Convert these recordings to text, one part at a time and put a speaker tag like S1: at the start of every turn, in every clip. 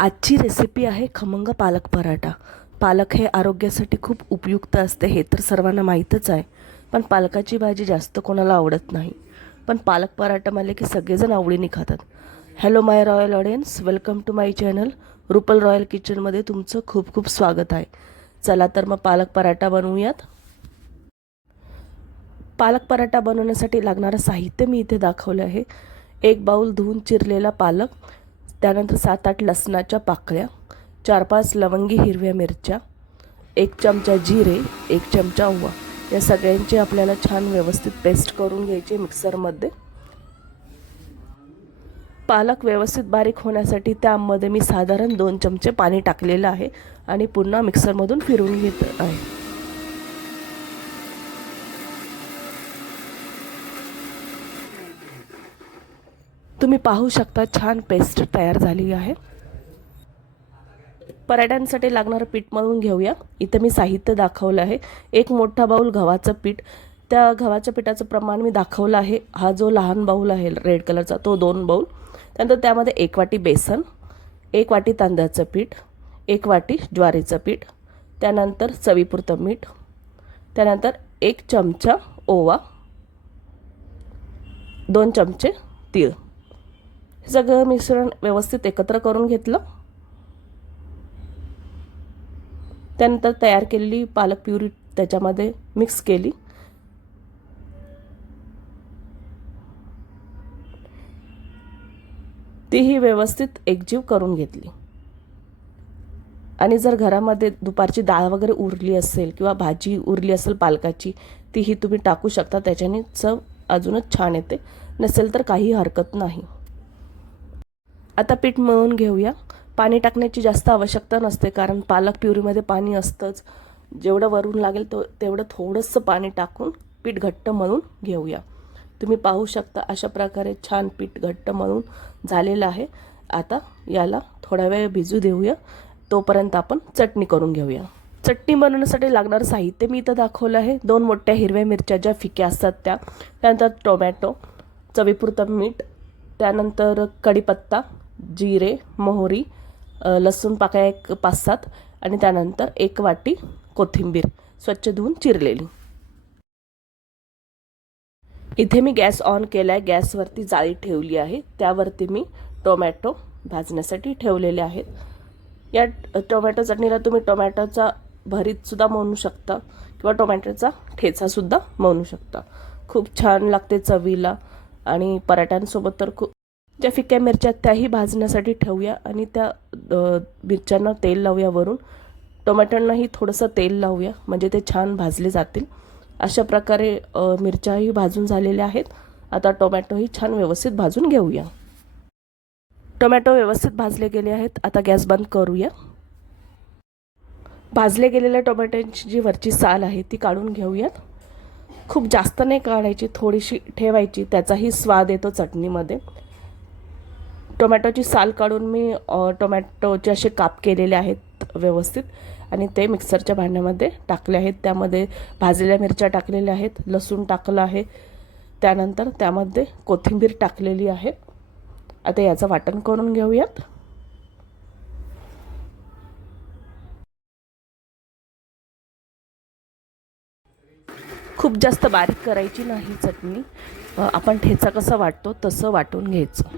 S1: आजची रेसिपी आहे खमंग पालक पराठा. पालक हे आरोग्यासाठी खूप उपयुक्त असते हे तर सर्वांना माहीतच आहे. पण पालकाची भाजी जास्त कोणाला आवडत नाही. पण पालक पराठा म्हणले की सगळेजण आवडीने खातात. Hello my royal audience welcome to my channel Rupal royal किचनमध्ये तुमचं खूप खूप स्वागत आहे. चला तर मग पालक पराठा बनवूयात. पालक पराठा बनवण्यासाठी लागणारं साहित्य मी इथे दाखवलं आहे. एक बाऊल धुवून चिरलेला पालक त्यानंतर सात आठ लसणाच्या पाकळ्या चार पाच लवंगी हिरव्या मिरच्या एक चमचा जिरे एक चमचा ओवा या सगळ्यांची आपल्याला छान व्यवस्थित पेस्ट करून घ्यायची मिक्सरमध्ये पालक व्यवस्थित बारीक होण्यासाठी त्यामध्ये मी साधारण दोन चमचे पाणी टाकलेलं आहे आणि पुन्हा मिक्सरमधून फिरवून घेत आहे. तुम्ही पाहू शकता छान पेस्ट तयार झाली आहे. पराठ्यांसाठी लागणारं पीठ मळून घेऊया. इथं मी साहित्य दाखवलं आहे. एक मोठा बाऊल गव्हाचं पीठ. त्या गव्हाच्या पिठाचं प्रमाण मी दाखवलं आहे. हा जो लहान बाऊल आहे रेड कलरचा तो दोन बाऊल त्यानंतर त्यामध्ये एक वाटी बेसन एक वाटी तांदळाचं पीठ एक वाटी ज्वारीचं पीठ त्यानंतर चवीपुरतं मीठ त्यानंतर एक चमचा ओवा दोन चमचे तीळ. सगळं मिश्रण व्यवस्थित एकत्र करून घेतलं. त्यानंतर तयार केलेली पालक प्युरी त्याच्यामध्ये मिक्स केली. तीही व्यवस्थित एकजीव करून घेतली. आणि जर घरामध्ये दुपारची डाळ वगैरे उरली असेल किंवा भाजी उरली असेल पालकाची तीही तुम्ही टाकू शकता. त्याच्याने चव अजूनच छान येते. नसेल तर काही हरकत नाही. आता पीठ मळून घेऊया. पाणी टाकण्याची जास्त आवश्यकता नसते कारण पालक प्युरीमध्ये पाणी असतंच. जेवढं वरून लागेल तो तेवढं थोडंसं पाणी टाकून पीठ घट्ट मळून घेऊया. तुम्ही पाहू शकता अशा प्रकारे छान पीठ घट्ट मळून झालेलं आहे. आता याला थोडा वेळ भिजू देऊया. तोपर्यंत आपण चटणी करून घेऊया. चटणी बनवण्यासाठी लागणारं साहित्य मी इथं दाखवलं आहे. दोन मोठ्या हिरव्या मिरच्या ज्या फिक्या असतात त्या. त्यानंतर टोमॅटो चवीपुरतं मीठ त्यानंतर कढीपत्ता जिरे मोहरी लसूण पाकळ्या एक पाच सात आणि त्यानंतर एक वाटी कोथिंबीर स्वच्छ धुवून चिरलेली. इथे मी गॅस ऑन केला आहे गॅसवरती जाळी ठेवली आहे. त्यावरती मी टोमॅटो भाजण्यासाठी ठेवलेले आहेत. या टोमॅटो चटणीला तुम्ही टोमॅटोचा भरीतसुद्धा म्हणू शकता किंवा टोमॅटोचा ठेचासुद्धा म्हणू शकता. खूप छान लागते चवीला आणि पराठ्यांसोबत तर खूप ज्या फिक्या मिरच्या त्याही भाजण्यासाठी ठेवूया आणि त्या मिरच्यांना तेल लावूया वरून. टोमॅटोंनाही थोडंसं तेल लावूया म्हणजे ते छान भाजले जातील. अशा प्रकारे मिरच्याही भाजून झालेल्या आहेत. आता टोमॅटोही छान व्यवस्थित भाजून घेऊया. टोमॅटो व्यवस्थित भाजले गेले आहेत. आता गॅस बंद करूया. भाजले गेलेल्या टोमॅटोची जी वरची साल आहे ती काढून घेऊयात. खूप जास्त नाही काढायची थोडीशी ठेवायची त्याचाही स्वाद येतो चटणीमध्ये. टोमॅटोची साल काढून मी टोमॅटोचे असे काप केलेले आहेत व्यवस्थित आणि ते मिक्सरच्या भांड्यामध्ये टाकले आहेत. त्यामध्ये भाजलेल्या मिरच्या टाकलेल्या आहेत लसूण टाकलं आहे. त्यानंतर त्यामध्ये कोथिंबीर टाकलेली आहे. आता याचं वाटण करून घेऊयात. खूप जास्त बारीक करायची नाही चटणी. आपण ठेचा कसा वाटतो तसं वाटून घ्यायचं.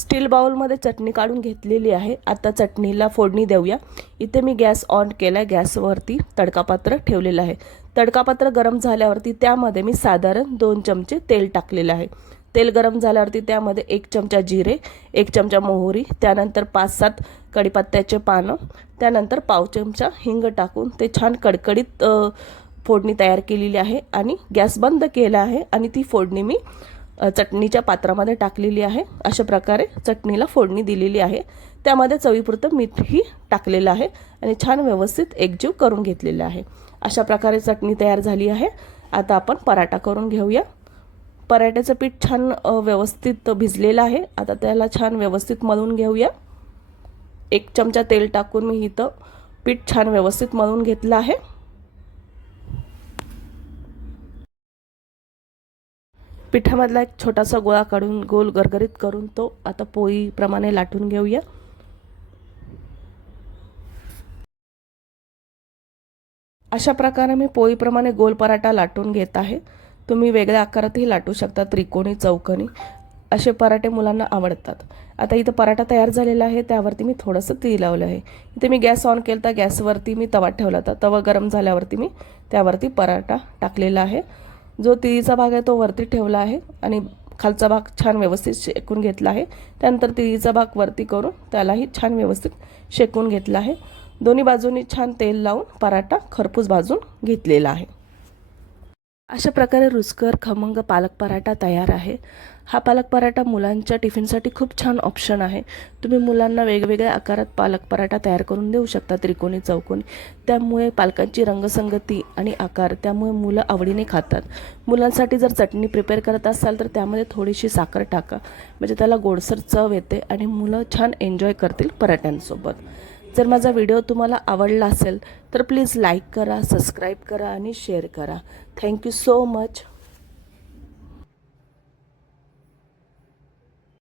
S1: स्टील बाउलमध्ये चटणी काढून घेतलेली आहे. आता चटणीला फोडणी देऊया. इथे मी गॅस ऑन केला गॅसवरती तडकापात्र ठेवलेलं आहे. तडकापात्र गरम झाल्यावरती त्यामध्ये मी साधारण दोन चमचे तेल टाकलेलं आहे. तेल गरम झाल्यावरती त्यामध्ये एक चमचा जिरे एक चमचा मोहरी त्यानंतर पाच सात कढीपत्त्याचे पानं त्यानंतर पाव चमचा हिंग टाकून ते छान कडकडीत फोडणी तयार केलेली आहे आणि गॅस बंद केला आहे आणि ती फोडणी मी चटणीच्या पात्रामध्ये टाकलेली आहे. अशा प्रकारे चटणीला फोडणी दिलेली आहे. त्यामध्ये चवीपुरतं मीठही टाकलेलं आहे आणि छान व्यवस्थित एकजीव करून घेतलेलं आहे. अशा प्रकारे चटणी तयार झाली आहे. आता आपण पराठा करून घेऊया. पराठ्याचं पीठ छान व्यवस्थित भिजलेलं आहे. आता त्याला छान व्यवस्थित मळून घेऊया. एक चमचा तेल टाकून मी इथं पीठ छान व्यवस्थित मळून घेतलं आहे. पिठामधला एक छोटासा गोळा काढून गोल गरगरीत करून तो आता पोळीप्रमाणे लाटून घेऊया. अशा प्रकारे मी पोळीप्रमाणे गोल पराठा लाटून घेत आहे. तुम्ही वेगळ्या आकारातही लाटू शकता त्रिकोणी चौकोनी असे पराठे मुलांना आवडतात. आता इथं पराठा तयार झालेला आहे त्यावरती मी थोडंसं तीळ लावलं आहे. इथे मी गॅस ऑन केला तर गॅसवरती मी तवा ठेवला होता. तवा गरम झाल्यावरती मी त्यावरती पराठा टाकलेला आहे. जो तिळीचा भाग आहे तो वरती ठेवला आहे आणि खालचा भाग छान व्यवस्थित शेकून घेतला आहे. त्यानंतर तिळीचा भाग वरती करून त्यालाही छान व्यवस्थित शेकून घेतला आहे. दोन्ही बाजूनी छान तेल लावून पराठा खरपूस भाजून घेतलेला आहे. अशा प्रकारे रुचकर खमंग पालक पराठा तयार आहे. हा पालक पराठा मुलांच्या टिफिनसाठी खूप छान ऑप्शन आहे. तुम्ही मुलांना वेगवेगळ्या आकारात पालक पराठा तयार करून देऊ शकता त्रिकोणी चौकोनी त्यामुळे पालकांची रंगसंगती आणि आकार त्यामुळे मुलं आवडीने खातात. मुलांसाठी जर चटणी प्रिपेअर करत असाल तर त्यामध्ये थोडीशी साखर टाका. म्हणजे त्याला गोडसर चव येते आणि मुलं छान एन्जॉय करतील पराठ्यांसोबत. जर माझा व्हिडिओ तुम्हाला आवडला असेल तर प्लीज लाईक करा सबस्क्राईब करा आणि शेअर करा. Thank you so much.